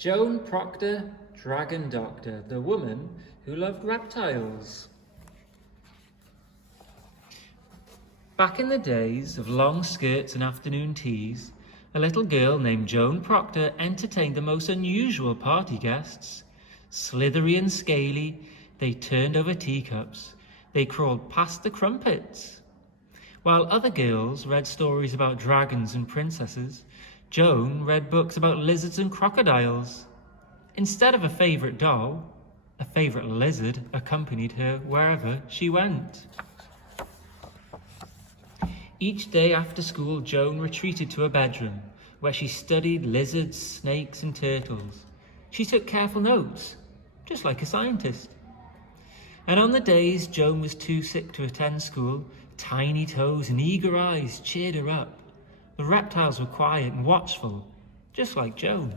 Joan Procter, Dragon Doctor, the woman who loved reptiles. Back in the days of long skirts and afternoon teas, a little girl named Joan Procter entertained the most unusual party guests. Slithery and scaly, they turned over teacups. They crawled past the crumpets. While other girls read stories about dragons and princesses, Joan read books about lizards and crocodiles. Instead of a favourite doll, a favourite lizard accompanied her wherever she went. Each day after school, Joan retreated to her bedroom, where she studied lizards, snakes and turtles. She took careful notes, just like a scientist. And on the days Joan was too sick to attend school, tiny toes and eager eyes cheered her up. The reptiles were quiet and watchful, just like Joan.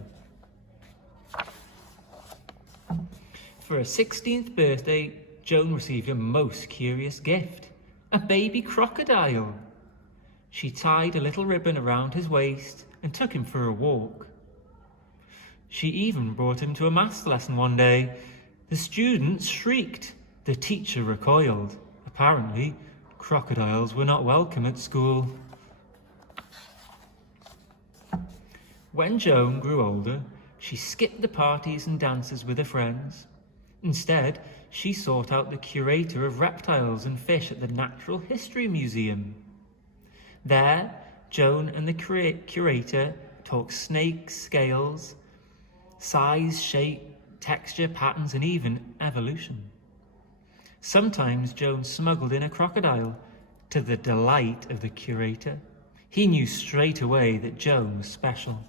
For her 16th birthday, Joan received a most curious gift, a baby crocodile. She tied a little ribbon around his waist and took him for a walk. She even brought him to a maths lesson one day. The students shrieked. The teacher recoiled. Apparently, crocodiles were not welcome at school. When Joan grew older, she skipped the parties and dances with her friends. Instead, she sought out the curator of reptiles and fish at the Natural History Museum. There, Joan and the curator talked snakes, scales, size, shape, texture, patterns, and even evolution. Sometimes Joan smuggled in a crocodile, to the delight of the curator. He knew straight away that Joan was special.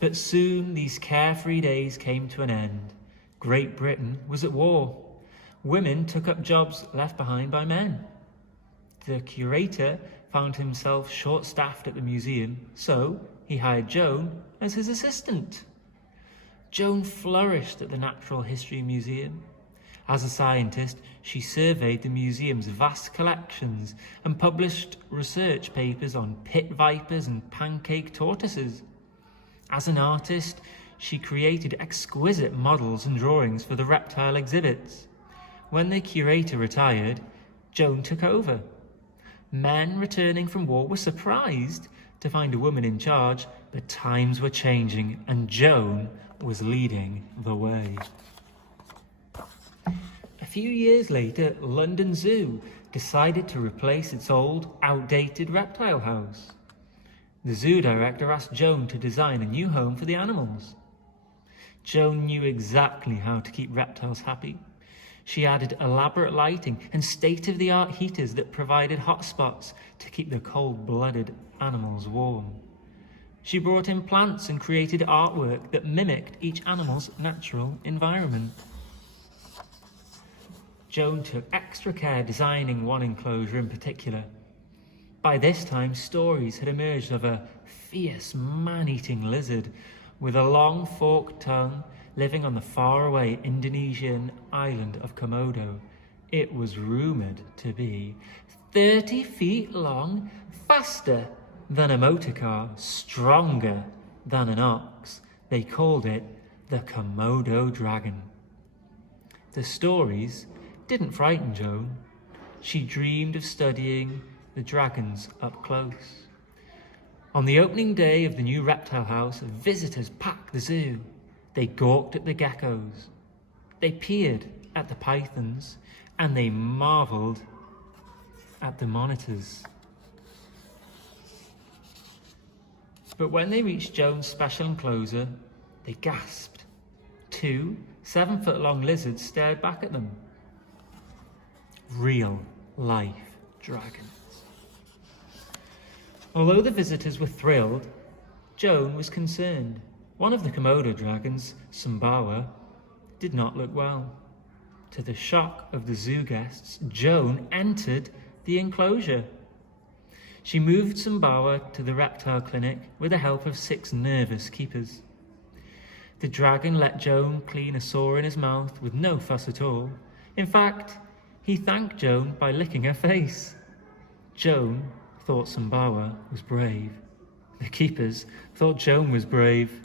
But soon these carefree days came to an end. Great Britain was at war. Women took up jobs left behind by men. The curator found himself short-staffed at the museum, so he hired Joan as his assistant. Joan flourished at the Natural History Museum. As a scientist, she surveyed the museum's vast collections and published research papers on pit vipers and pancake tortoises. As an artist, she created exquisite models and drawings for the reptile exhibits. When the curator retired, Joan took over. Men returning from war were surprised to find a woman in charge, but times were changing and Joan was leading the way. A few years later, London Zoo decided to replace its old, outdated reptile house. The zoo director asked Joan to design a new home for the animals. Joan knew exactly how to keep reptiles happy. She added elaborate lighting and state-of-the-art heaters that provided hot spots to keep the cold-blooded animals warm. She brought in plants and created artwork that mimicked each animal's natural environment. Joan took extra care designing one enclosure in particular. By this time, stories had emerged of a fierce, man-eating lizard with a long forked tongue living on the faraway Indonesian island of Komodo. It was rumoured to be 30 feet long, faster than a motor car, stronger than an ox. They called it the Komodo dragon. The stories didn't frighten Joan. She dreamed of studying the dragons up close. On the opening day of the new reptile house, visitors packed the zoo. They gawked at the geckos. They peered at the pythons, and they marvelled at the monitors. But when they reached Joan's special enclosure, they gasped. 2 7-foot-long lizards stared back at them. Real-life dragons. Although the visitors were thrilled, Joan was concerned. One of the Komodo dragons, Sumbawa, did not look well. To the shock of the zoo guests, Joan entered the enclosure. She moved Sumbawa to the reptile clinic with the help of 6 nervous keepers. The dragon let Joan clean a sore in his mouth with no fuss at all. In fact, he thanked Joan by licking her face. Joan thought Sumbawa was brave. The keepers thought Joan was brave.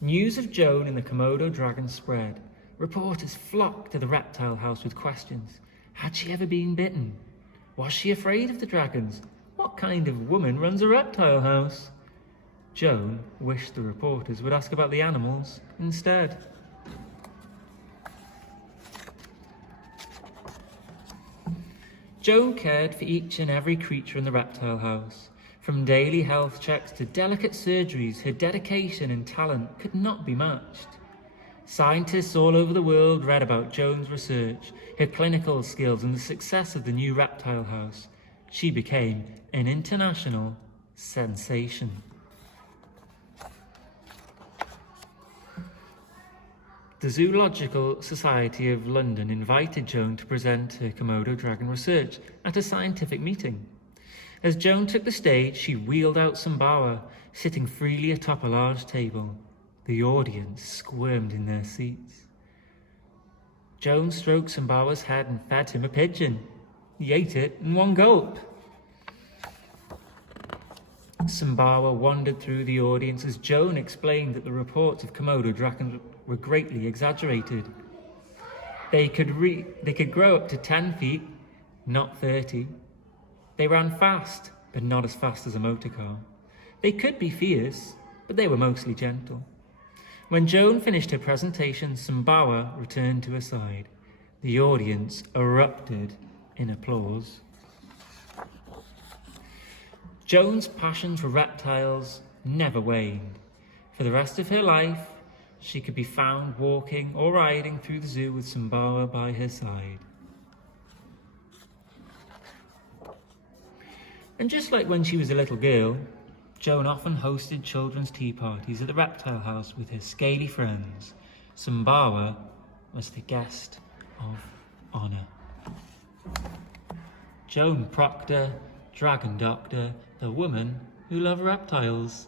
News of Joan in the Komodo dragon spread. Reporters flocked to the reptile house with questions. Had she ever been bitten? Was she afraid of the dragons? What kind of woman runs a reptile house? Joan wished the reporters would ask about the animals instead. Joan cared for each and every creature in the reptile house. From daily health checks to delicate surgeries, her dedication and talent could not be matched. Scientists all over the world read about Joan's research, her clinical skills, and the success of the new reptile house. She became an international sensation. The Zoological Society of London invited Joan to present her Komodo dragon research at a scientific meeting. As Joan took the stage, she wheeled out Sumbawa, sitting freely atop a large table. The audience squirmed in their seats. Joan stroked Sumbawa's head and fed him a pigeon. He ate it in one gulp. Sumbawa wandered through the audience as Joan explained that the reports of Komodo dragons were greatly exaggerated. They could grow up to 10 feet, not 30. They ran fast, but not as fast as a motor car. They could be fierce, but they were mostly gentle. When Joan finished her presentation, Sumbawa returned to her side. The audience erupted in applause. Joan's passion for reptiles never waned. For the rest of her life, she could be found walking or riding through the zoo with Sumbawa by her side. And just like when she was a little girl, Joan often hosted children's tea parties at the reptile house with her scaly friends. Sumbawa was the guest of honour. Joan Procter, Dragon Doctor, the woman who loved reptiles.